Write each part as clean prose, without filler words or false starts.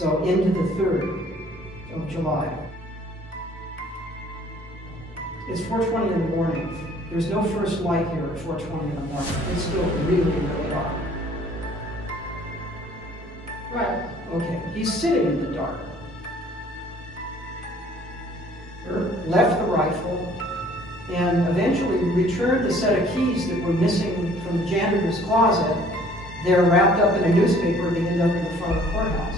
So into the 3rd of July. It's 4:20 in the morning. There's no first light here at 4:20 in the morning. It's still really, really dark. Right, okay, he's sitting in the dark. Left the rifle, and eventually returned the set of keys that were missing from the janitor's closet. They're wrapped up in a newspaper. They end up in the front of the courthouse.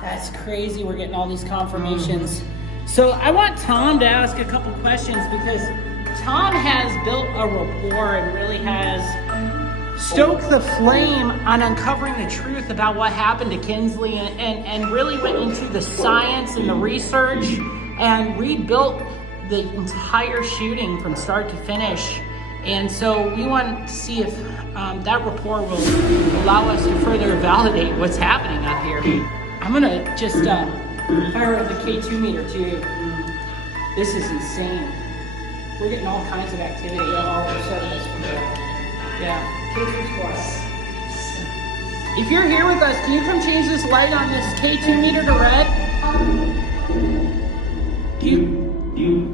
That's crazy. We're getting all these confirmations. So I want Tom to ask a couple questions because Tom has built a rapport and really has stoked the flame on uncovering the truth about what happened to Kingsley and really went into the science and the research and rebuilt the entire shooting from start to finish. And so we want to see if that rapport will allow us to further validate what's happening up here. I'm gonna just fire up the K2 meter too. This is insane. We're getting all kinds of activity. All of a sudden it's Yeah. K2's quiet. If you're here with us, can you come change this light on this K2 meter to red?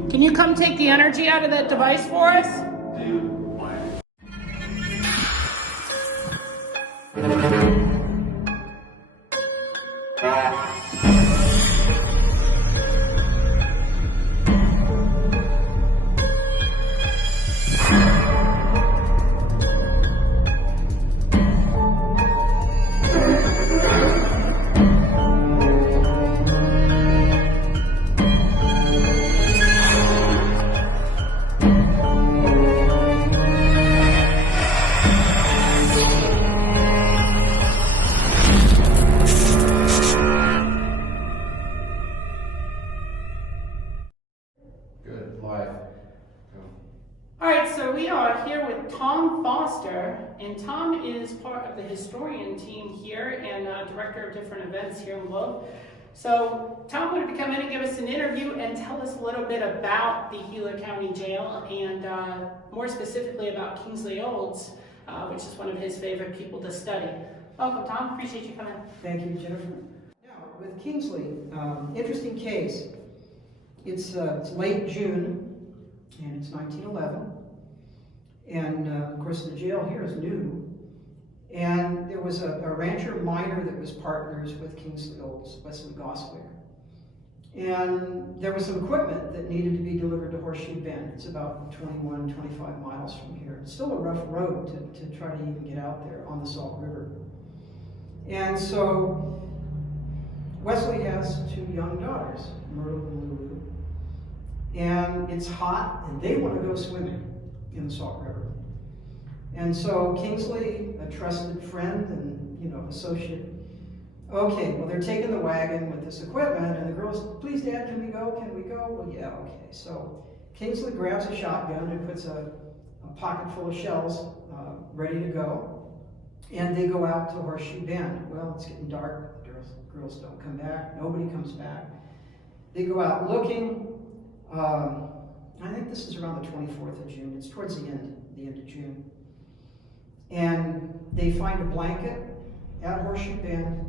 Can you come take the energy out of that device for us? And Tom is part of the historian team here and director of different events here in Globe. So Tom wanted to come in and give us an interview and tell us a little bit about the Gila County Jail and more specifically about Kingsley Olds, which is one of his favorite people to study. Welcome, Tom. Appreciate you coming. Thank you, Jennifer. Now, with Kingsley, interesting case. It's late June, and it's 1911. And of course the jail here is new. And there was a rancher miner that was partners with Kingsley Olds, Wesley Goswick. And there was some equipment that needed to be delivered to Horseshoe Bend. It's about 21, 25 miles from here. It's still a rough road to try to even get out there on the Salt River. And so Wesley has 2 young daughters, Myrtle and Lulu. And it's hot and they want to go swimming in the Salt River. And so Kingsley, a trusted friend and associate, okay, well they're taking the wagon with this equipment and the girls, please Dad, can we go? Can we go? Well, yeah, okay. So Kingsley grabs a shotgun and puts a pocket full of shells ready to go. And they go out to Horseshoe Bend. Well, it's getting dark, the girls don't come back, nobody comes back. They go out looking. I think this is around the 24th of June. It's towards the end of June. And they find a blanket at Horseshoe Bend,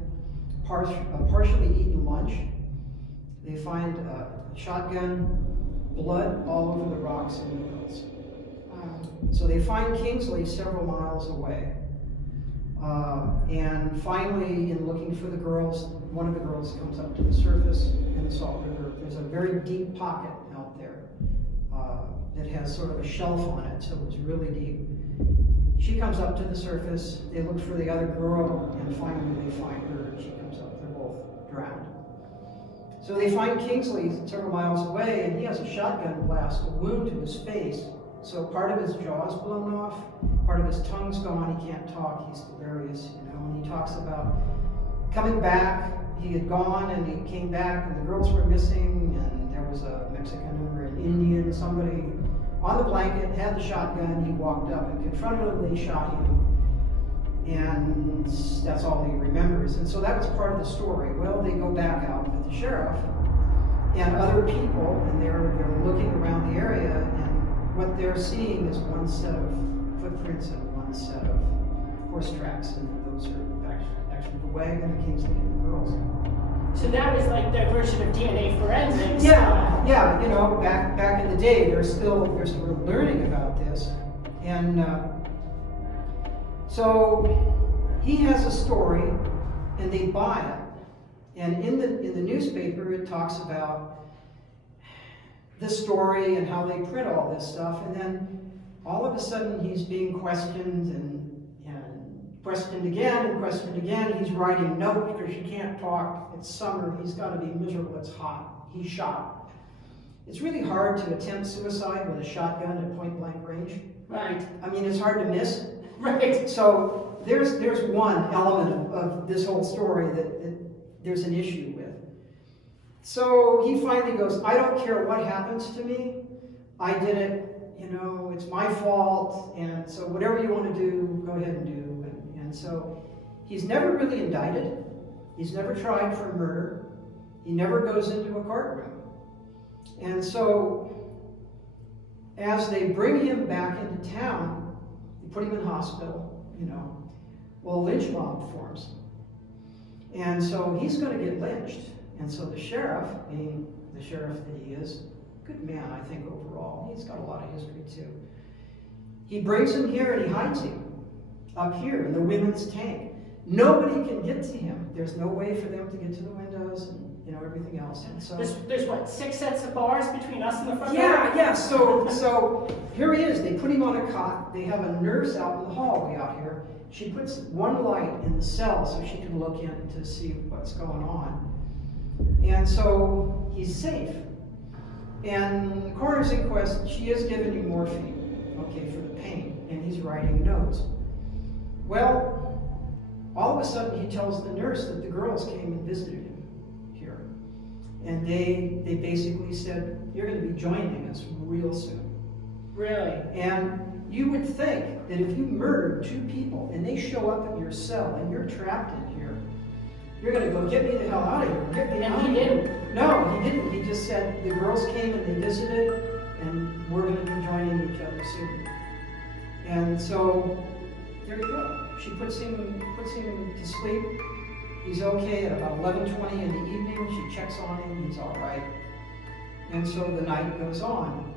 partially eaten lunch. They find a shotgun, blood all over the rocks in the hills. So they find Kingsley several miles away. And finally, in looking for the girls, one of the girls comes up to the surface in the Salt River. There's a very deep pocket out there that has sort of a shelf on it, so it was really deep. She comes up to the surface, they look for the other girl, and finally they find her, and she comes up, they're both drowned. So they find Kingsley several miles away, and he has a shotgun blast, a wound to his face. So part of his jaw's blown off, part of his tongue's gone, he can't talk, he's delirious, and he talks about coming back. He had gone and he came back and the girls were missing, and there was a Mexican or an Indian, somebody on the blanket, had the shotgun. He walked up and confronted them, they shot him, and that's all he remembers. And so that was part of the story. Well, they go back out with the sheriff and other people, and they're looking around the area, and what they're seeing is one set of footprints and one set of horse tracks, and those are actually the wagon of Kingsley and the girls. So that was like their version of DNA forensics. Yeah, you know, back in the day, they're still learning about this, and so he has a story, and they buy it, and in the newspaper it talks about the story and how they print all this stuff, and then all of a sudden he's being questioned and questioned again and questioned again. He's writing notes because you can't talk. It's summer. He's got to be miserable. It's hot. He's shot. It's really hard to attempt suicide with a shotgun at point blank range. Right. I mean, it's hard to miss. Right. So there's one element of this whole story that there's an issue with. So he finally goes, I don't care what happens to me. I did it. You know, it's my fault. And so whatever you want to do, go ahead and do. And so he's never really indicted. He's never tried for murder. He never goes into a courtroom. And so as they bring him back into town, they put him in hospital, you know, well, a lynch mob forms. And so he's going to get lynched. And so the sheriff, being the sheriff that he is, good man, I think, overall. He's got a lot of history, too. He brings him here and he hides him up here in the women's tank. Nobody can get to him. There's no way for them to get to the windows and, you know, everything else. And so there's what, 6 sets of bars between us and the front door? Yeah. So here he is. They put him on a cot. They have a nurse out in the hallway out here. She puts one light in the cell so she can look in to see what's going on. And so he's safe. And the coroner's inquest, she is giving him morphine, okay, for the pain, and he's writing notes. Well, all of a sudden he tells the nurse that the girls came and visited him here. And they basically said, you're going to be joining us real soon. Really? And you would think that if you murdered 2 people and they show up at your cell and you're trapped in here, you're going to go, get me the hell out of here. Get me out of here. He didn't. No, he didn't. He just said the girls came and they visited and we're going to be joining each other soon. And so there you go. She puts him to sleep. He's okay at about 11:20 in the evening. She checks on him. He's all right. And so the night goes on.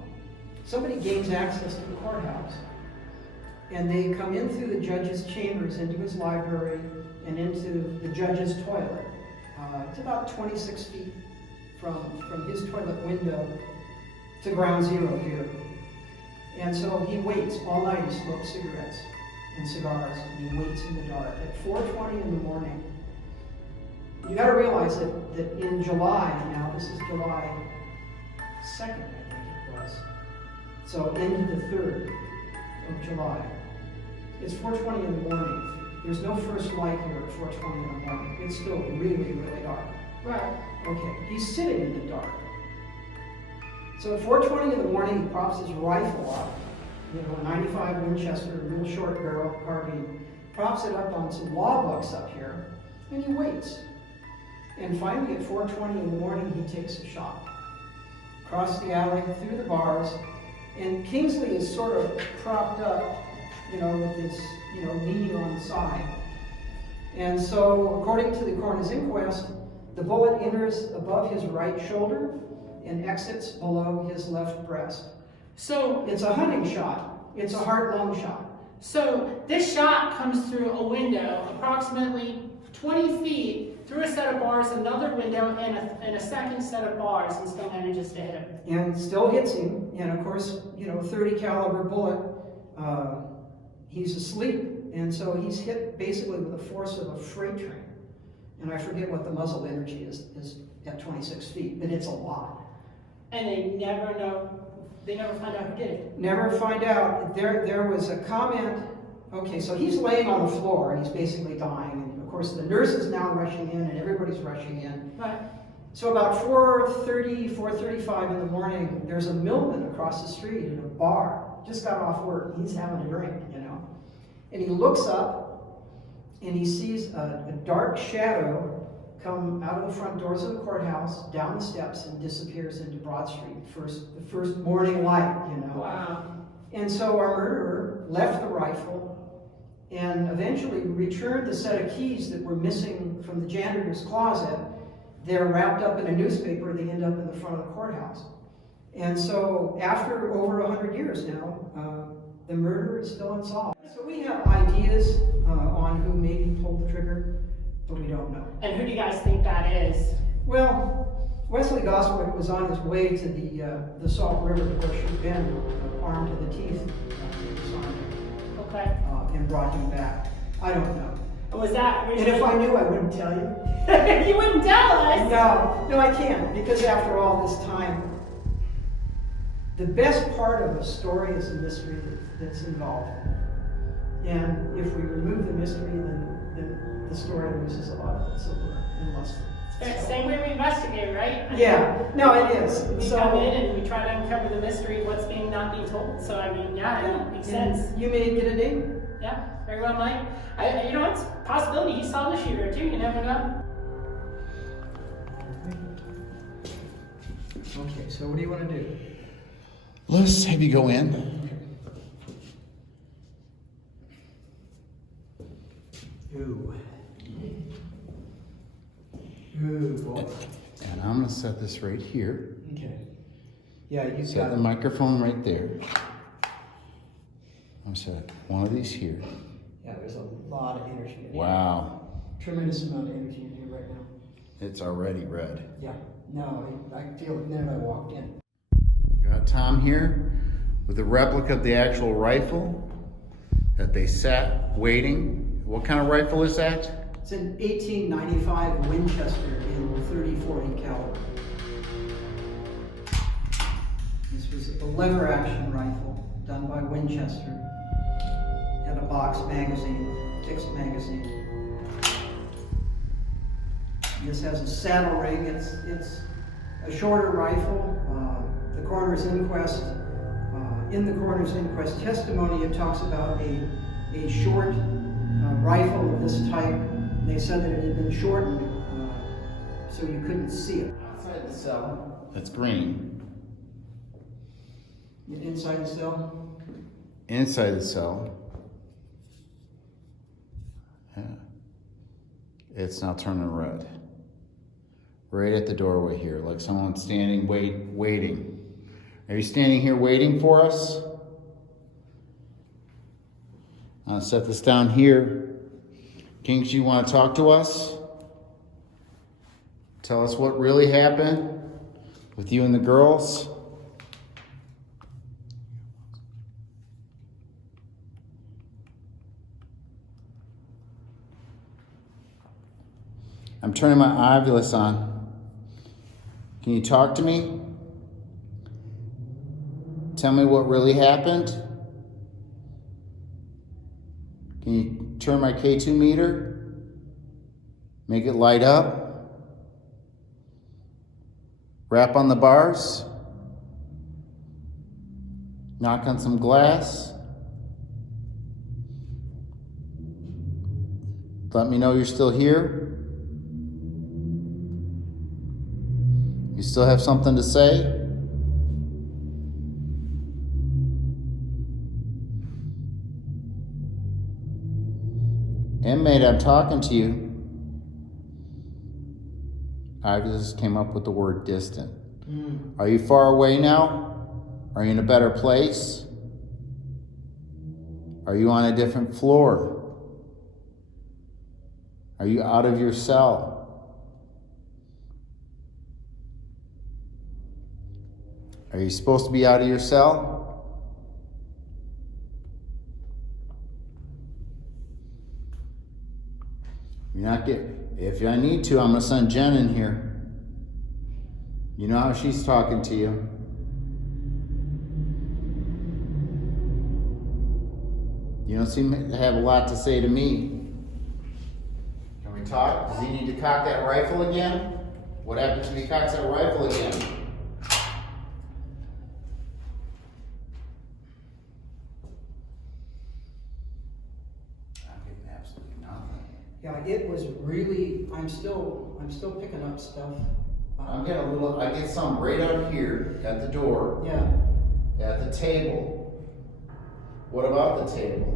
Somebody gains access to the courthouse. And they come in through the judge's chambers into his library and into the judge's toilet. It's about 26 feet from his toilet window to ground zero here. And so he waits all night. He smokes cigarettes and cigars, and he waits in the dark. At 4:20 in the morning, you got to realize that in July, now this is July 2nd, I think it was, so into the 3rd of July. It's 4:20 in the morning. There's no first light here at 4:20 in the morning. It's still really, really dark. Right. Okay, he's sitting in the dark. So at 4:20 in the morning, he props his rifle up, you know, a 95 Winchester, a real short barrel carbine, props it up on some law books up here, and he waits. And finally at 4:20 in the morning, he takes a shot. Across the alley, through the bars, and Kingsley is sort of propped up, you know, with his, you know, leaning on the side. And so, according to the coroner's inquest, the bullet enters above his right shoulder and exits below his left breast. So it's a hunting shot. It's a heart-lung shot. So this shot comes through a window, approximately 20 feet, through a set of bars, another window, and a second set of bars, and still manages to hit him. And still hits him. And of course, you know, 30 caliber bullet. He's asleep, and so he's hit basically with the force of a freight train. And I forget what the muzzle energy is at 26 feet, but it's a lot. And they never know. They never find out who did it. Never find out. There was a comment. Okay, so he's laying on the floor and he's basically dying. And of course, the nurse is now rushing in and everybody's rushing in. Right. So about 4:30, 4:35 in the morning, there's a millman across the street in a bar. Just got off work. He's having a drink, you know. And he looks up and he sees a dark shadow come out of the front doors of the courthouse, down the steps, and disappears into Broad Street. The first morning light, you know. Wow. And so our murderer left the rifle and eventually returned the set of keys that were missing from the janitor's closet. They're wrapped up in a newspaper, they end up in the front of the courthouse. And so after over 100 years now, the murder is still unsolved. So we have ideas on who maybe pulled the trigger, but we don't know. And who do you guys think that is? Well, Wesley Goswick was on his way to the Salt River where she'd been, armed to the teeth, Okay. and brought him back. I don't know. Was that And if I knew, I wouldn't tell you. You wouldn't tell us? No, I can't, because after all this time, the best part of a story is the mystery that's involved. And if we remove the mystery, then the story loses a lot of its allure and luster. It's the same way we investigate, right? Yeah, no, it is. We come in and we try to uncover the mystery of what's not being told. So I mean, yeah, it makes sense. You may get a name. Yeah, very well might. You know, it's a possibility. He saw the shooter too. You never know. Okay, so what do you want to do? Let's have you go in. Ooh. Ooh, boy. And I'm gonna set this right here. Okay. Yeah, you Set got the it. microphone right there. I'm gonna set one of these here. Yeah, there's a lot of energy in here. Wow, Tremendous amount of energy in here right now. it's already red. Yeah. No, I feel it the minute I walked in. Got Tom here with a replica of the actual rifle that they sat waiting. What kind of rifle is that? It's an 1895 Winchester in 30-40 caliber. This was a lever action rifle done by Winchester. Had a box magazine, fixed magazine. This has a saddle ring. It's a shorter rifle. The coroner's inquest. In the coroner's inquest testimony, it talks about a short rifle of this type. They said that it had been shortened so you couldn't see it. Outside the cell. That's green. Inside the cell. Inside the cell. Yeah. It's now turning red. Right at the doorway here, like someone standing waiting. Are you standing here waiting for us? I'll set this down here. Kings, you want to talk to us? Tell us what really happened with you and the girls? I'm turning my Ovilus on. Can you talk to me? Tell me what really happened? Can you turn my K2 meter? Make it light up? Rap on the bars? Knock on some glass? Let me know you're still here. You still have something to say? Inmate, I'm talking to you. I just came up with the word distant. Are you far away now? Are you in a better place? Are you on a different floor? Are you out of your cell? Are you supposed to be out of your cell? You're not getting. If I need to, I'm gonna send Jen in here. You know how she's talking to you. You don't seem to have a lot to say to me. Can we talk? Does he need to cock that rifle again? What happens if he cocks that rifle again? Yeah, it was really. I'm still picking up stuff. I'm getting a little. I get some right out here at the door. Yeah. At the table. What about the table?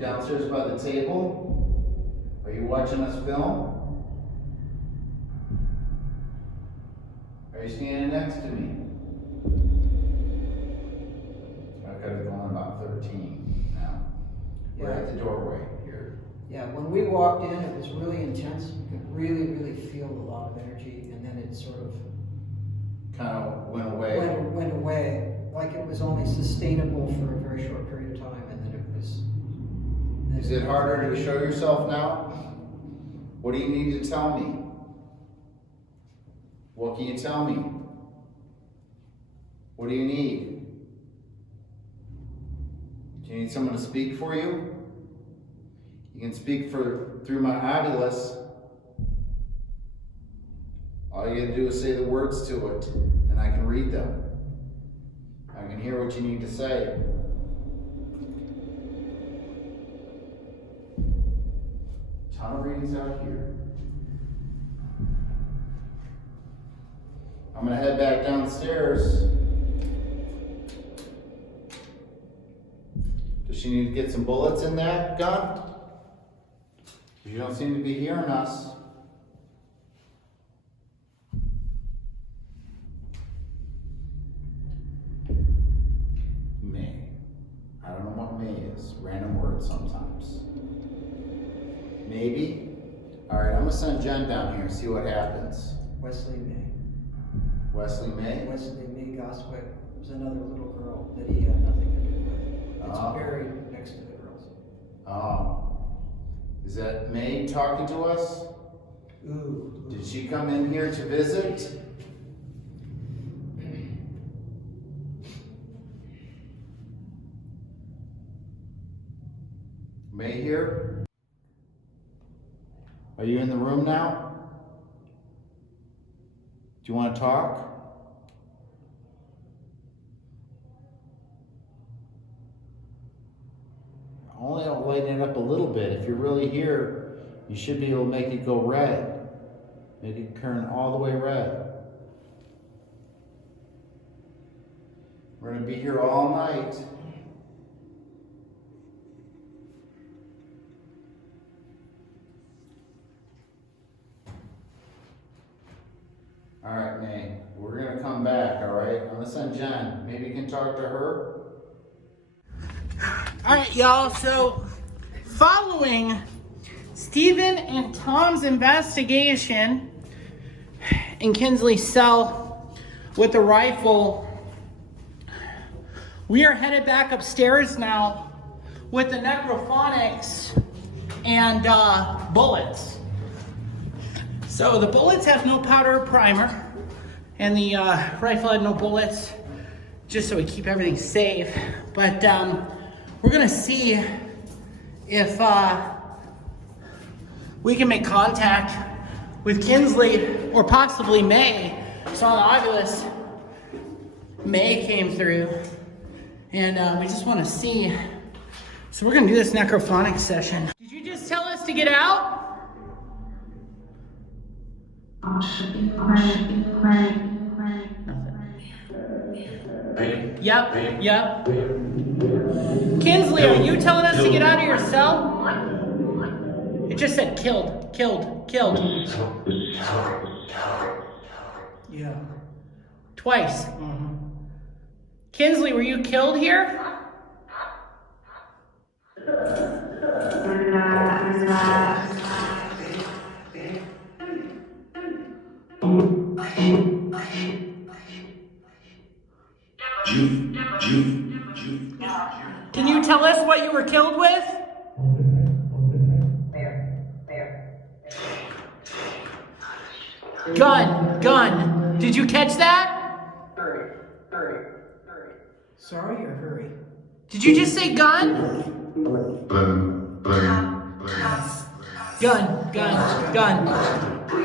downstairs by the table? Are you watching us film? Are you standing next to me? I could have gone about 13 now. We're at the doorway here. Yeah, when we walked in, it was really intense. You could really, really feel a lot of energy, and then it sort of Kind of went away. went away, like it was only sustainable for a very short period of time, and then it was. Is it harder to show yourself now? What do you need to tell me? What can you tell me? What do you need? Do you need someone to speak for you? You can speak through my ovilus. All you gotta do is say the words to it, and I can read them. I can hear what you need to say. Ton of readings out here. I'm gonna head back downstairs. Does she need to get some bullets in that gun? You don't seem to be hearing us. May. I don't know what May is. Random words sometimes. Maybe. Alright, I'm gonna send Jen down here and see what happens. Wesley May. Wesley May? Wesley May Goswick was another little girl that he had nothing to do with. It's Oh. buried next to the girls. Oh. Is that May talking to us? Ooh. Did she come in here to visit? May here? Are you in the room now? Do you want to talk? Only I'll lighten it up a little bit. If you're really here, you should be able to make it go red. Make it turn all the way red. We're going to be here all night. All right, May. We're going to come back, all right? I'm going to send Jen. Maybe you can talk to her. All right, y'all. So, following Stephen and Tom's investigation in Kingsley's cell with the rifle, we are headed back upstairs now with the necrophonics and bullets. So the bullets have no powder or primer, and the rifle had no bullets, just so we keep everything safe. But we're gonna see if we can make contact with Kingsley or possibly May. So on the Oculus, May came through, and we just want to see. So we're gonna do this necrophonic session. Did you just tell us to get out? Nothing. Yep. Kingsley, are you telling us to get out of your cell? It just said killed. Yeah. Twice. Kingsley, were you killed here? Can you tell us what you were killed with? Gun. Did you catch that? Sorry or hurry? Did you just say gun? Gun.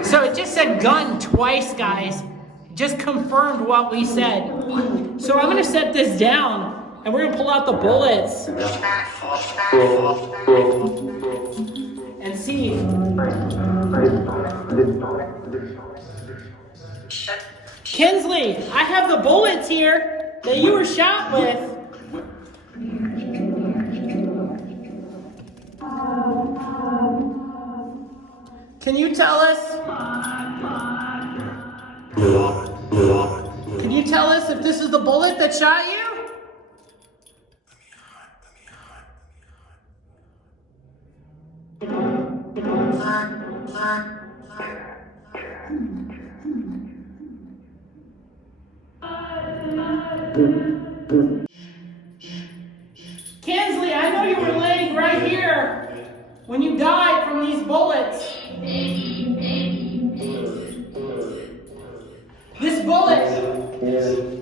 So it just said gun twice, guys. Just confirmed what we said. So I'm gonna set this down and we're gonna pull out the bullets and see. Kingsley, I have the bullets here that you were shot with. Can you tell us? Can you tell us if this is the bullet that shot you? Kingsley, I know you were laying right here when you died from these bullets. This bullet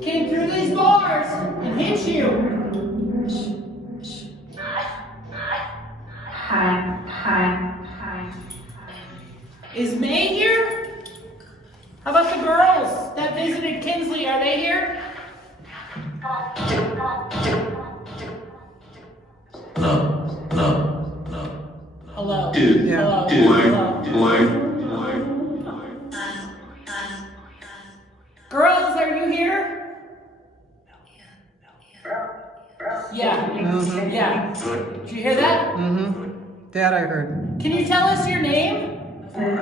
came through these bars and hit you. Is May here? How about the girls that visited Kingsley? Are they here? No. Hello. Yeah. Hello. Girls, are you here? Yeah. Mm-hmm. Yeah. Did you hear that? Mm-hmm. That I heard. Can you tell us your name? May.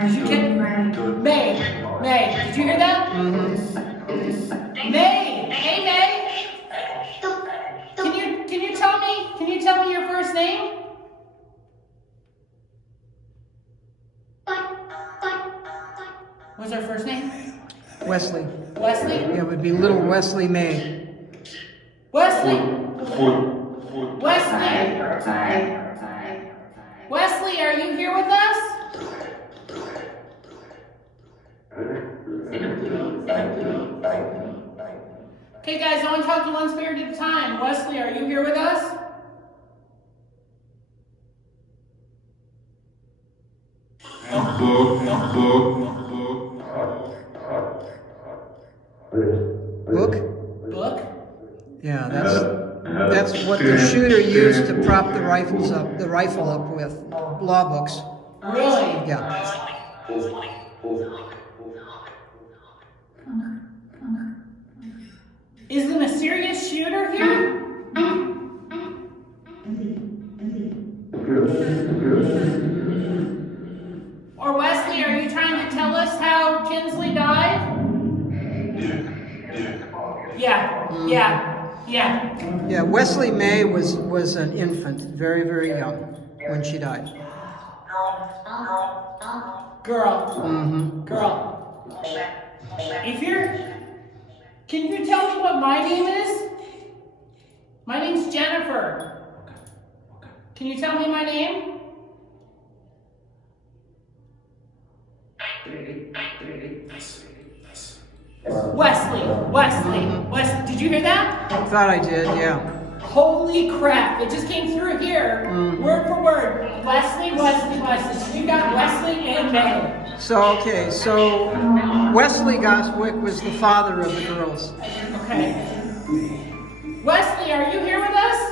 Did you get May? Did you hear that? Mm-hmm. May. Hey, May. Can you tell me your first name? What's her first name? Wesley. Wesley? Yeah, it would be little Wesley May. Wesley, are you here with us? Okay, guys, I want to talk to one spirit at a time. Wesley, are you here with us? Book? Yeah, that's what the shooter used to prop the rifle up with. Law books. Really? Yeah. Is the mysterious shooter here? Or Wesley, are you trying to tell us how Kingsley died? Yeah. Wesley May was an infant, very, very young when she died. Girl. Mm-hmm. Girl. Can you tell me what my name is? My name's Jennifer. Can you tell me my name? Wesley. Did you hear that? I thought I did, yeah. Holy crap, it just came through here, word for word. Wesley. So you got Wesley and May. So Wesley Goswick was the father of the girls. Okay. Wesley, are you here with us?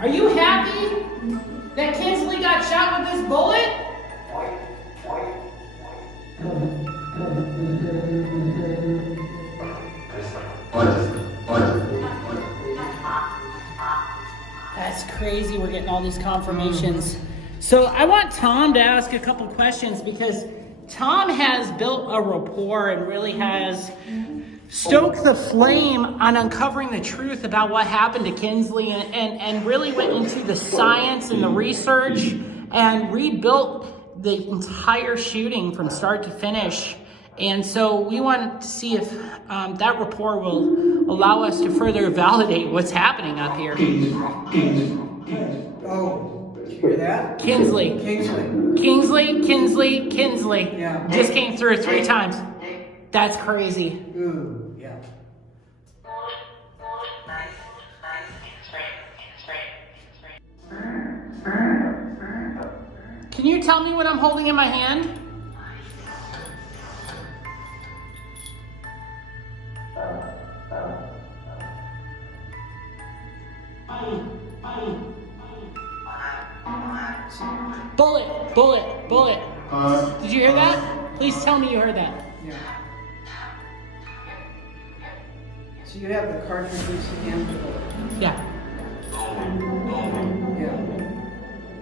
Are you happy that Kingsley got shot with this bullet? That's crazy. We're getting all these confirmations. So I want Tom to ask a couple questions because Tom has built a rapport and really has stoked the flame on uncovering the truth about what happened to Kingsley and really went into the science and the research and rebuilt the entire shooting from start to finish. And so we want to see if that rapport will allow us to further validate what's happening up here. Oh, did you hear that? Kingsley. Yeah. Just came through 3 times. That's crazy. Ooh, yeah. Can you tell me what I'm holding in my hand? Bullet. Did you hear that? Please tell me you heard that. Yeah. So you have the cartridges and the bullet. Yeah. Yeah.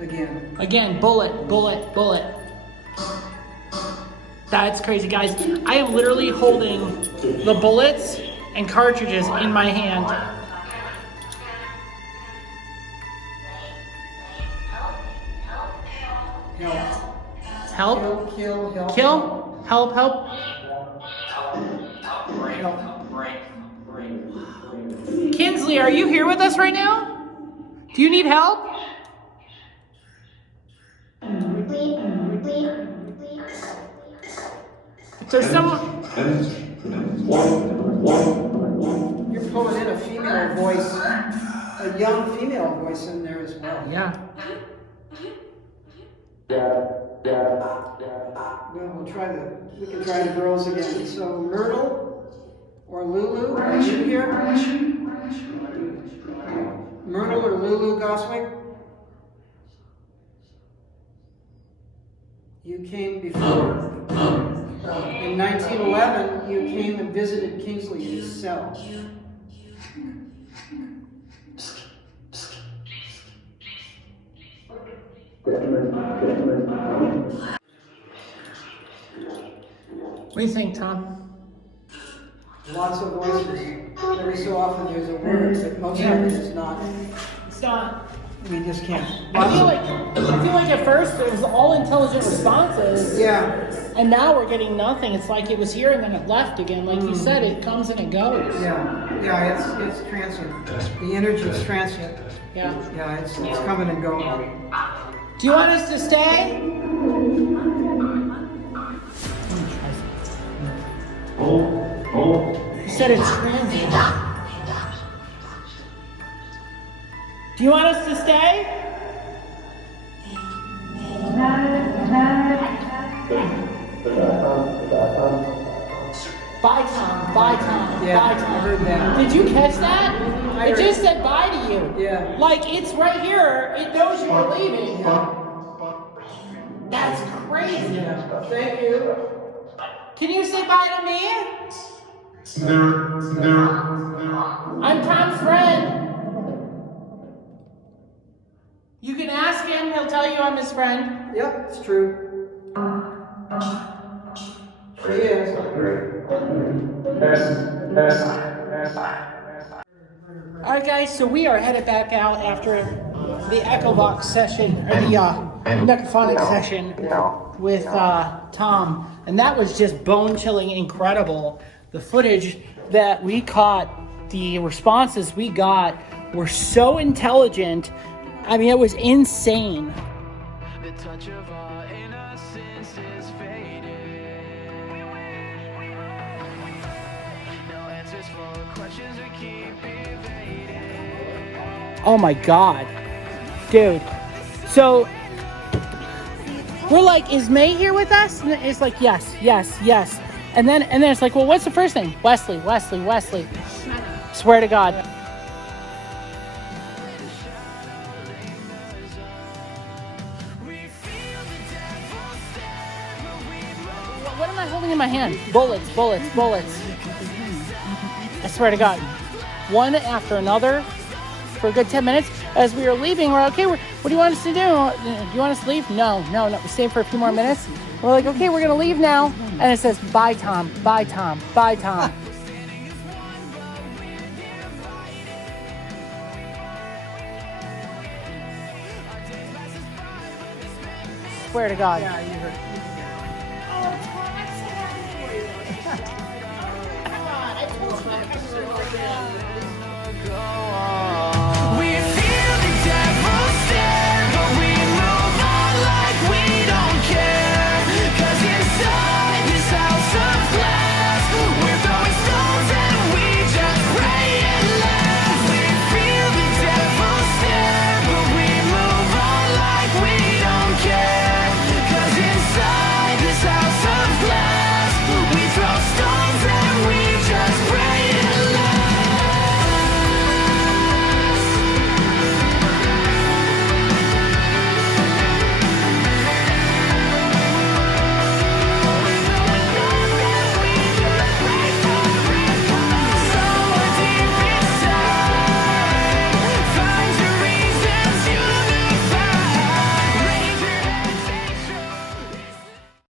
Again. Again, bullet, bullet, bullet. That's crazy, guys. I am literally holding the bullets and cartridges in my hand. Help. Help? Kill. Help. Kill? Help, help. Help. Kingsley, are you here with us right now? Do you need help? So someone... You're pulling in a female voice, a young female voice in there as well. Yeah. Well, we can try the girls again. So Myrtle or Lulu, are you here? Myrtle or Lulu Goswick? You came before. In 1911, you came and visited Kingsley in his cell. What do you think, Tom? Lots of voices. Every so often there's a word, but most of it is not. It's not. We just can't. I feel like at first it was all intelligent responses. Yeah. And now we're getting nothing. It's like it was here and then it left again. Like you said, it comes and it goes. Yeah, it's transient. The energy is transient. Yeah. Yeah, it's coming and going. Do you want us to stay? You said it's transient. Do you want us to stay? Bye, Tom. Bye, Tom. Yeah, Bye, Tom. I heard that. Did you catch that? I It heard just said bye to you. Yeah. Like it's right here. It knows you were leaving. Yeah. That's crazy. Yeah. Thank you. Can you say bye to me? I'm Tom's friend. You can ask him. He'll tell you I'm his friend. Yep, it's true. She is. All right, guys. So we are headed back out after the Echo Box session, or the Necrophonic session with Tom, and that was just bone-chilling, incredible. The footage that we caught, the responses we got were so intelligent. I mean, it was insane. The touch of our innocence is fading. No answers for questions we keep evading. Oh my God, dude. So we're like, is May here with us? And it's like, yes. And then it's like, well, what's the first name? Wesley. Swear to God. What am I holding in my hand? Bullets. I swear to God. One after another for a good 10 minutes. As we were leaving, we're okay, what do you want us to do? Do you want us to leave? No. We stayed for a few more minutes. We're like, okay, we're going to leave now. And it says, bye, Tom. Swear to God. Yeah, you heard. Oh, Tom, I'm so happy for you. Come on, I told you. Go on.